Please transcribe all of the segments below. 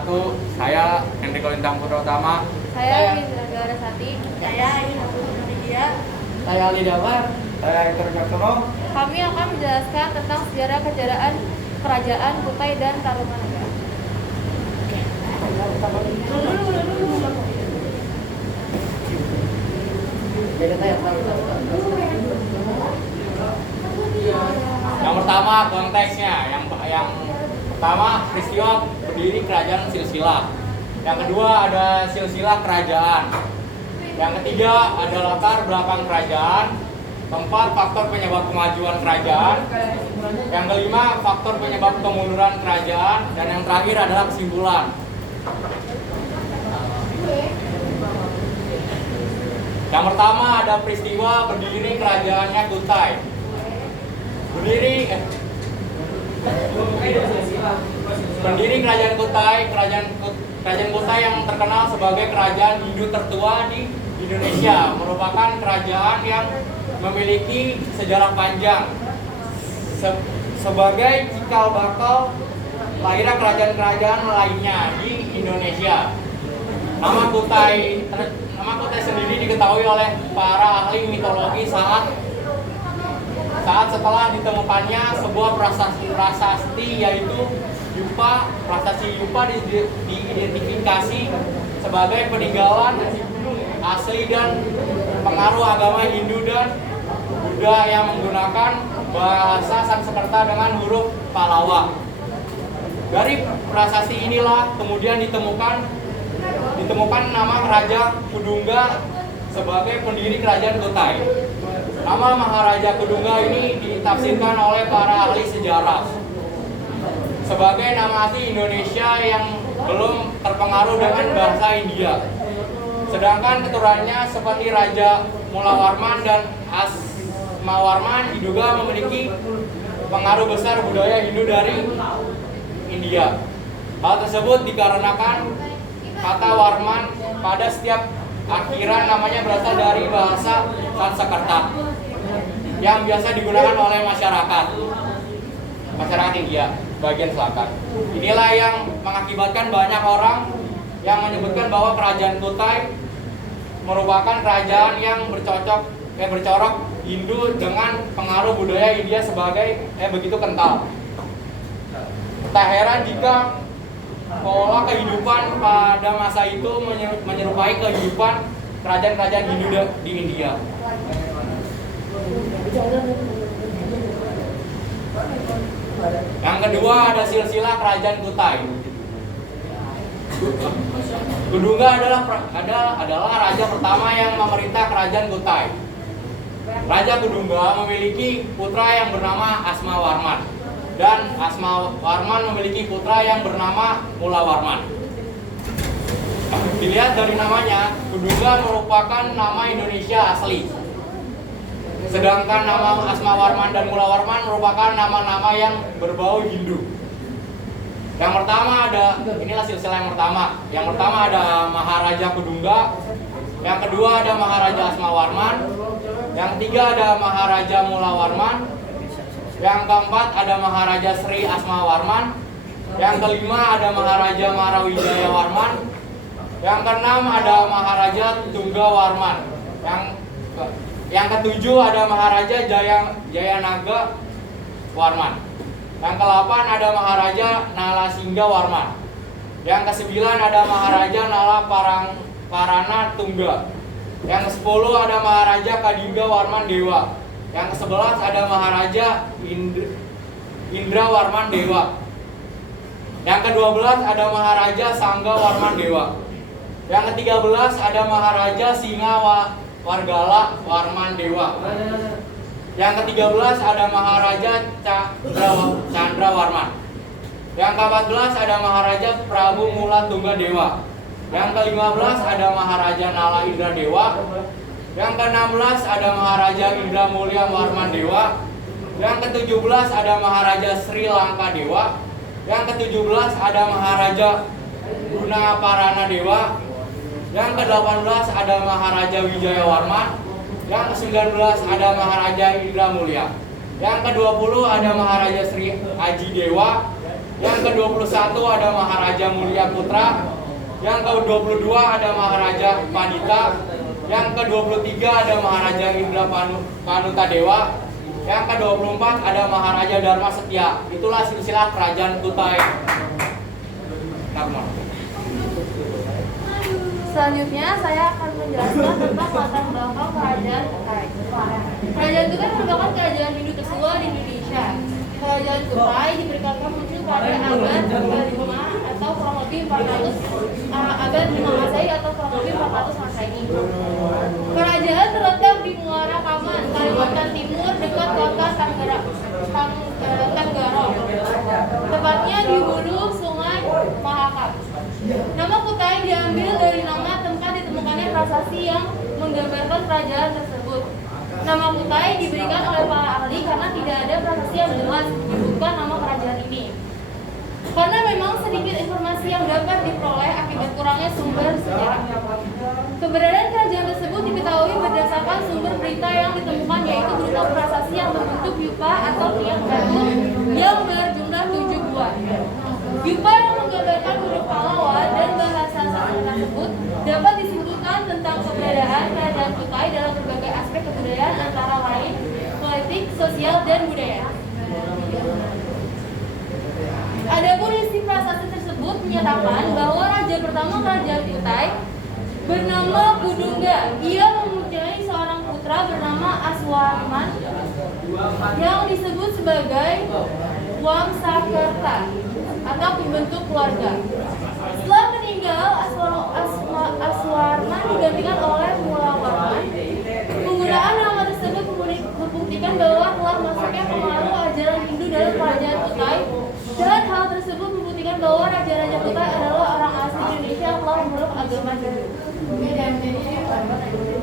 wabarakatuh. Saya Hendriko Lintang Putra Utama. Saya Rizal Sati. Saya India. Saya Ali Dawar. Saya Hector Gastono. Kami akan menjelaskan tentang sejarah kejayaan Kerajaan Kutai dan Tarumanagara. Yang pertama konteksnya, yang pertama peristiwa berdiri kerajaan silsilah. Yang kedua ada silsilah kerajaan. Yang ketiga ada latar belakang kerajaan. Keempat, faktor penyebab kemajuan kerajaan. Yang kelima, faktor penyebab kemunduran kerajaan. Dan yang terakhir adalah kesimpulan. Yang pertama ada peristiwa berdiri kerajaannya Kutai. Berdiri kerajaan Kutai, kerajaan Kutai yang terkenal sebagai kerajaan Hindu tertua di Indonesia, merupakan kerajaan yang memiliki sejarah panjang sebagai cikal bakal lahirnya kerajaan-kerajaan lainnya di Indonesia. Nama Kutai sendiri diketahui oleh para ahli mitologi saat setelah ditemukannya sebuah prasasti yaitu Yupa. Prasasti Yupa diidentifikasi sebagai peninggalan asli dan pengaruh agama Hindu dan Buddha yang menggunakan bahasa Sanskerta dengan huruf Pallava. Dari prasasti inilah kemudian ditemukan nama Raja Kudungga sebagai pendiri kerajaan Kutai. Nama Maharaja Kudungga ini ditafsirkan oleh para ahli sejarah sebagai nama asli Indonesia yang belum terpengaruh dengan bahasa India. Sedangkan keturunannya seperti Raja Mulawarman dan Asmawarman diduga memiliki pengaruh besar budaya Hindu dari India. Hal tersebut dikarenakan kata Warman pada setiap akhiran namanya berasal dari bahasa Sanskerta yang biasa digunakan oleh masyarakat India bagian selatan. Inilah yang mengakibatkan banyak orang yang menyebutkan bahwa kerajaan Kutai merupakan kerajaan yang bercorak Hindu dengan pengaruh budaya India sebagai begitu kental. Tak heran jika pola kehidupan pada masa itu menyerupai kehidupan kerajaan-kerajaan Hindu di India. Yang kedua ada silsilah kerajaan Kutai. Kudungga adalah raja pertama yang memerintah kerajaan Kutai. Raja Kudungga memiliki putra yang bernama Asmawarman dan Asmawarman memiliki putra yang bernama Mulawarman. Dilihat dari namanya, Kudungga merupakan nama Indonesia asli. Sedangkan nama Asmawarman dan Mulawarman merupakan nama-nama yang berbau Hindu. Yang pertama inilah silsilah yang pertama. Yang pertama ada Maharaja Kudungga. Yang kedua ada Maharaja Asmawarman. Yang ketiga ada Maharaja Mulawarman. Yang keempat ada Maharaja Sri Asmawarman. Yang kelima ada Maharaja Marawijaya Warman. Yang keenam ada Maharaja Tunggawarman. Yang ketujuh ada Maharaja Jayanaga Warman. Yang ke-8 ada Maharaja Nalasingga Warman. Yang ke-9 ada Maharaja Nala Parana Tungga. Yang ke-10 ada Maharaja Kadinga Warman Dewa. Yang ke-11 ada Maharaja Indra Warman Dewa. Yang ke-12 ada Maharaja Sangga Warman Dewa. Yang ke-13 ada Maharaja Singa Wargala Warman Dewa. Yang ke-13 ada Maharaja Chandra Warman. Yang ke-14 ada Maharaja Prabu Mula Tungga Dewa. Yang ke-15 ada Maharaja Nala Indra Dewa. Yang ke-16 ada Maharaja Indra Mulia Warman Dewa. Yang ke-17 ada Maharaja Sri Lanka Dewa. Yang ke-17 ada Maharaja Guna Parana Dewa. Yang ke-18 ada Maharaja Wijaya Warman. Yang ke-19 ada Maharaja Indra Mulia. Yang ke-20 ada Maharaja Sri Aji Dewa. Yang ke-21 ada Maharaja Mulia Putra. Yang ke-22 ada Maharaja Pandita. Yang ke-23 ada Maharaja Indra Panutadewa. Yang ke-24 ada Maharaja Dharma Setia. Itulah silsilah kerajaan Kutai. Selanjutnya saya akan menjelaskan tentang latar belakang kerajaan Kutai. Kerajaan Kutai merupakan kerajaan Hindu tertua di Indonesia. Kerajaan Kutai diperkirakan muncul pada abad ke-5 atau kurang lebih 400 abad 5 Masehi atau kurang lebih 400 Masehi. Kerajaan terletak di Muara Kaman, Kalimantan Timur, dekat kota Tanggaro. Tepatnya di hulu Sungai Mahakam. Nama Kutai diambil dari nama tempat ditemukannya prasasti yang menggambarkan kerajaan tersebut. Nama Kutai diberikan oleh para ahli karena tidak ada prasasti yang jelas menyebutkan nama kerajaan ini. Karena memang sedikit informasi yang dapat diperoleh akibat kurangnya sumber sejarah. Keberadaan kerajaan tersebut diketahui berdasarkan sumber berita yang ditemukan, yaitu berupa prasasti yang berbentuk yupa atau tiang batu yang berjumlah 7 buah. Yupa yang menggambarkan huruf pahlawan dan bahasa sastra tersebut dapat disebutkan tentang keberadaan kerajaan Kutai dalam berbagai aspek kebudayaan antara lain politik, sosial, dan budaya. Adapun isi prasasti tersebut menyatakan bahwa raja pertama kerajaan Kutai bernama Kudungga. Ia mempunyai seorang putra bernama Aswarman yang disebut sebagai Wangsakerta atau pembentuk keluarga. Setelah meninggal, Aswarman digantikan oleh Mulawarman. Penggunaan nama tersebut membuktikan bahwa telah masuknya pengaruh ajaran Hindu dalam kerajaan Kutai, dan hal tersebut membuktikan bahwa raja-raja Kutai adalah orang asli Indonesia yang telah memeluk agama Hindu.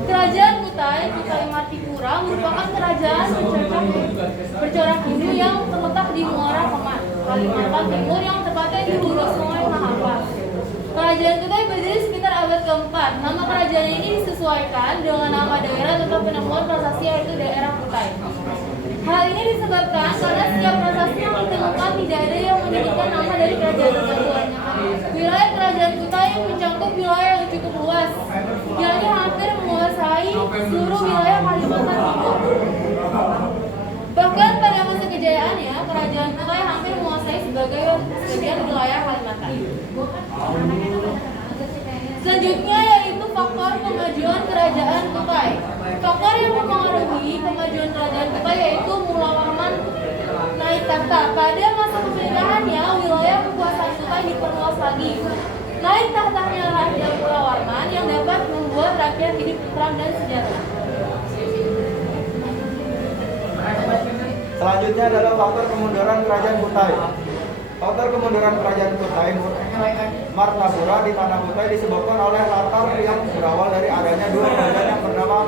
Kerajaan Kutai, Kutai Martipura, merupakan kerajaan bercorak Hindu yang terletak di Muara Kaman, Kalimantan Timur, yang tepatnya di hulu Sungai Mahakam. Kerajaan Kutai berdiri sekitar abad ke-4. Nama kerajaan ini disesuaikan dengan nama daerah atau penemuan prasasti, yaitu daerah Kutai. Hal ini disebabkan karena setiap prasasti yang ditemukan tidak ada yang menyebutkan nama dari kerajaan tersebut. Wilayah kerajaan Kutai mencakup wilayah yang cukup luas, yakni hampir menguasai seluruh wilayah Kalimantan Timur. Bahkan pada masa kejayaannya, kerajaan Kutai hampir menguasai sebagian wilayah Kalimantan. Selanjutnya yaitu faktor kemajuan kerajaan Kutai. Faktor yang mempengaruhi kemajuan kerajaan Kutai yaitu Mulawarman naik tahta. Pada masa pemerintahannya, wilayah kekuasaan Kutai diperluas lagi. Naik tahtanya Raja Mulawarman yang dapat membuat rakyat hidup tentram dan sejahtera. Selanjutnya adalah faktor kemunduran kerajaan Kutai. Faktor kemunduran kerajaan Kutai Martapura di tanah Kutai disebabkan oleh latar yang berawal dari adanya dua kerajaan yang bernama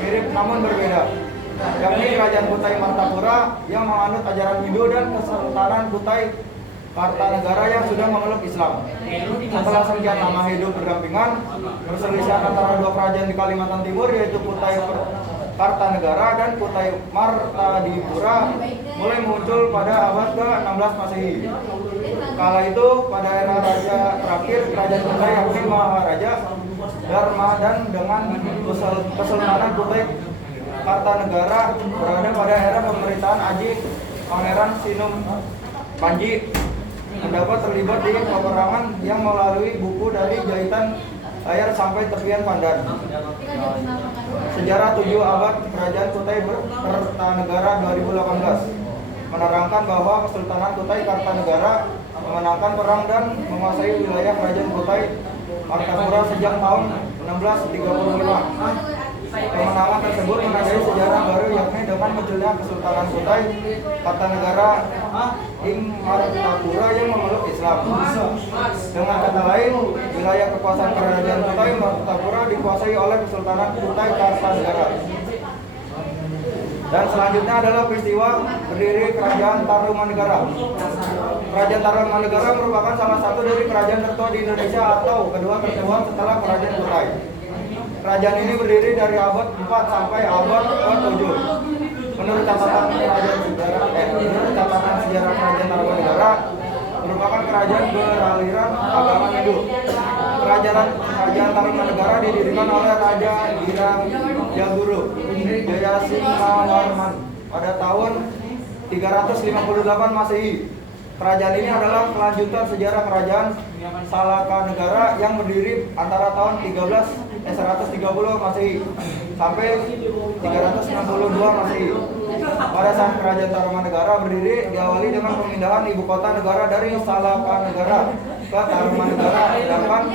mirip namun berbeda, yakni kerajaan Kutai Martapura yang menganut ajaran Hindu dan Kesultanan Kutai Kartanegara yang sudah memeluk Islam. Setelah sekian lama hidup berdampingan, perselisihan antara dua kerajaan di Kalimantan Timur, yaitu Kutai Kartanegara dan Kutai Martadipura, mulai muncul pada abad ke-16 Masehi. Kala itu, pada era raja terakhir kerajaan Kutai, yakni Maharaja Dharma, dan dengan Kesultanan Kutai Kartanegara berada pada era pemerintahan Aji Pangeran Sinum Panji, mendapat terlibat di peperangan yang melalui buku dari jahitan layar sampai tepian pandan. Sejarah 7 abad Kerajaan Kutai Kartanegara 2018 menerangkan bahwa Kesultanan Kutai Kartanegara memenangkan perang dan menguasai wilayah Kerajaan Kutai Martapura sejak tahun 1635. Kemenangan tersebut menandai sejarah baru, yakni dengan munculnya Kesultanan Kutai Kartanegara ing Martapura yang memeluk Islam. Dengan kata lain, wilayah kekuasaan Kerajaan Kutai Martapura dikuasai oleh Kesultanan Kutai Kartanegara. Dan selanjutnya adalah peristiwa berdiri Kerajaan Tarumanegara. Kerajaan Tarumanegara merupakan salah satu dari kerajaan tertua di Indonesia atau kedua tertua setelah Kerajaan Kutai. Kerajaan ini berdiri dari abad 4 sampai abad ke-7. Menurut catatan sejarah Kerajaan Tarumanegara, merupakan kerajaan beraliran agama Hindu. Kerajaan Tarumanegara didirikan oleh Raja Girang Jaguru Jayasingawarman pada tahun 358 Masehi. Kerajaan ini adalah kelanjutan sejarah kerajaan Salakanegara yang berdiri antara tahun 130 Masehi sampai 362 Masehi. Pada saat kerajaan Tarumanegara berdiri, diawali dengan pemindahan ibu kota negara dari Salakanegara ke Tarumanegara, sedangkan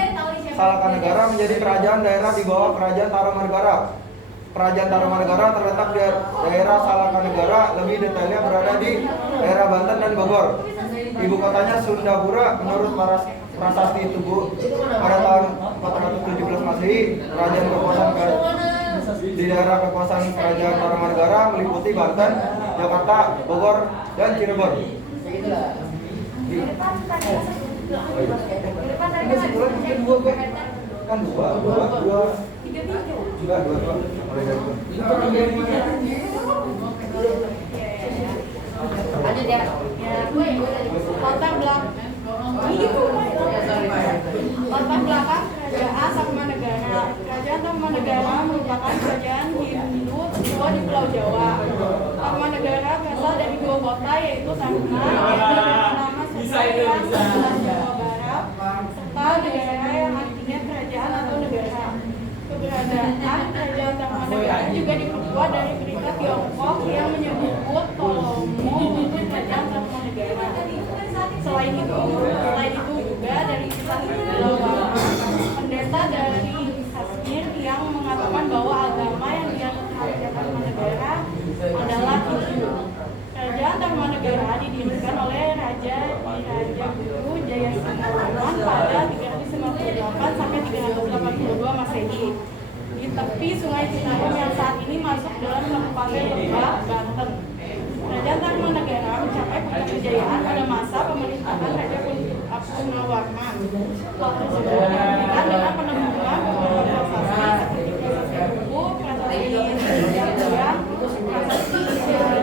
Salakanegara menjadi kerajaan daerah di bawah kerajaan Tarumanegara. Kerajaan Tarumanegara terletak di daerah Salakanegara, lebih detailnya berada di daerah Banten dan Bogor. Ibu kotanya Sundapura. Menurut prasasti Tugu pada tahun 417 Masehi, kerajaan kekuasaan di daerah kekuasaan kerajaan Tarumanegara meliputi Banten, Jakarta, Bogor, dan Cirebon. Latar belakang kerajaan Tarumanegara. Kerajaan Tarumanegara merupakan kerajaan Hindu tertua di Pulau Jawa. Tarumanegara berasal dari dua kota, yaitu Taruna dengan nama Semarang, Jawa Barat, serta negara yang artinya kerajaan atau negara. Keberadaan kerajaan Tarumanegara juga diperkuat dari berita Tiongkok yang menyebut Tolomo untuk kerajaan Tarumanegara. Selain itu juga dari kisah Warman, pendeta dari Kashmir yang mengatakan bahwa agama yang dianut kerajaan Tarumanegara adalah Hindu. Kerajaan Tarumanegara didirikan oleh Raja Guru Jayasingawarman pada 398 sampai 382 Masehi di tepi Sungai Citarum yang saat ini masuk dalam Kabupaten Lebak, Banten. Kerajaan Tarumanegara mencapai puncak kejayaan pada masa pemerintahan Raja Purnawarman. Hal tersebut dibuktikan dengan penemuan beberapa prasasti seperti prasasti Buku, prasasti Jambuyang, prasasti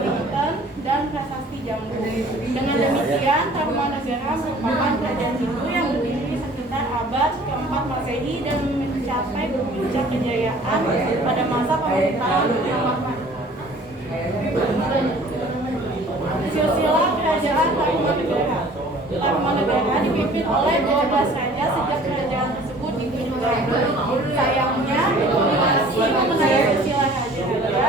Dinten, dan prasasti Jambu. Dengan demikian, Tarumanegara merupakan kerajaan Hindu yang berdiri sekitar abad keempat Masehi dan mencapai puncak kejayaan pada masa pemerintahan Purnawarman. Silsilah kerajaan Tarumanegara. Tarumanegara dipimpin oleh 12 raja sejak kerajaan tersebut didirikan. Sayangnya, informasi mengenai silsilah raja-raja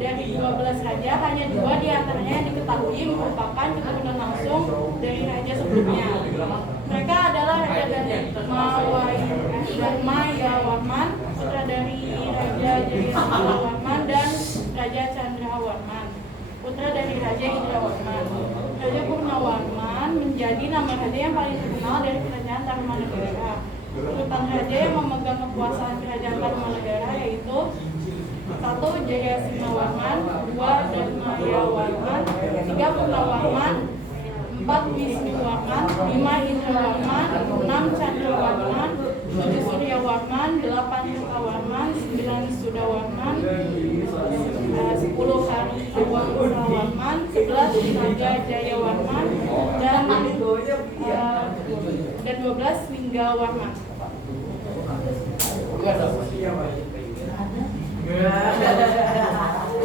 dari 12 raja hanya 2 diantaranya yang diketahui merupakan keturunan langsung dari raja sebelumnya. Mereka adalah Raja Mayawarman, putra dari Raja Jayasingawarman, dan Raja Chandrawarman, putra dari Raja Indrawarman. Raja Purnawarman menjadi nama raja yang paling terkenal dari kerajaan Tarumanegara. Urutan raja yang memegang kekuasaan kerajaan Tarumanegara yaitu 1. Jayasingawarman, 2. Dharmayawarman, 3. Purnawarman, 4. Wisnuwarman, 5. Indrawarman, 6. Chandrawarman, 7. Suryawarman, 8. Kertawarman, 9. Sudawarman, 10. Haryawarman, 11. Naga Jayawarman, dan 12. Linggawarman.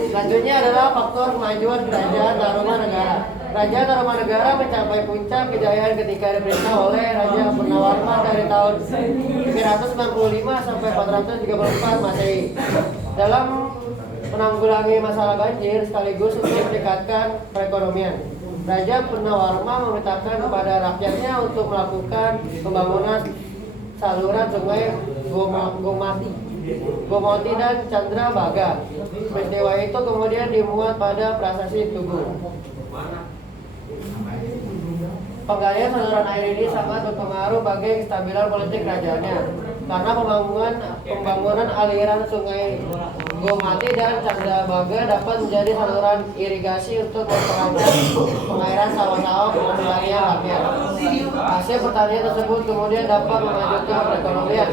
Selanjutnya adalah faktor kemajuan kerajaan Tarumanegara. Kerajaan Tarumanegara mencapai puncak kejayaan ketika diperintah oleh Raja Purnawarman dari tahun 395 sampai 434 Masehi. Dalam menanggulangi masalah banjir sekaligus untuk meningkatkan perekonomian, Raja Purnawarman memerintahkan kepada rakyatnya untuk melakukan pembangunan saluran sungai Gomoti dan Chandrabaga. Peristiwa itu kemudian dimuat pada prasasti Tugu. Penggalian saluran air ini sangat berpengaruh bagi kestabilan politik kerajaannya, karena pembangunan aliran sungai Gomati dan Chandrabaga dapat menjadi saluran irigasi untuk memperlancar pengairan sawah-sawah wilayah rakyat. Hasil pertanian tersebut kemudian dapat memajukan perekonomian.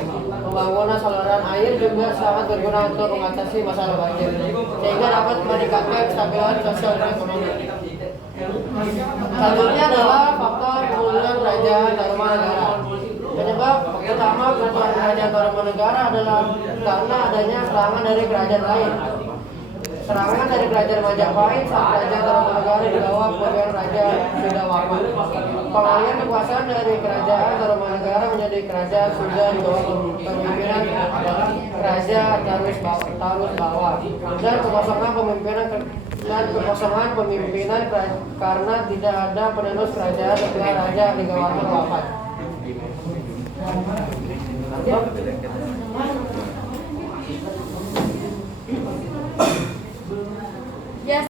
Pembangunan saluran air juga sangat berguna untuk mengatasi masalah banjir, sehingga dapat meningkatkan kestabilan sosial dan ekonomi. Selanjutnya adalah faktor kemunduran kerajaan Tarumanegara. Penyebab utama kemunduran kerajaan Tarumanegara adalah karena adanya serangan dari kerajaan lain. Serangan dari kerajaan Majapahit saat kerajaan Tarumanegara di bawah kepemimpinan Raja Sudawarman. Pengalihan kekuasaan dari kerajaan Tarumanegara menjadi kerajaan Sunda di bawah kepemimpinan Raja Tarusbawa dan kekosongan pemimpinan karena tidak ada penerus kerajaan setelah Raja Ligawarman wafat.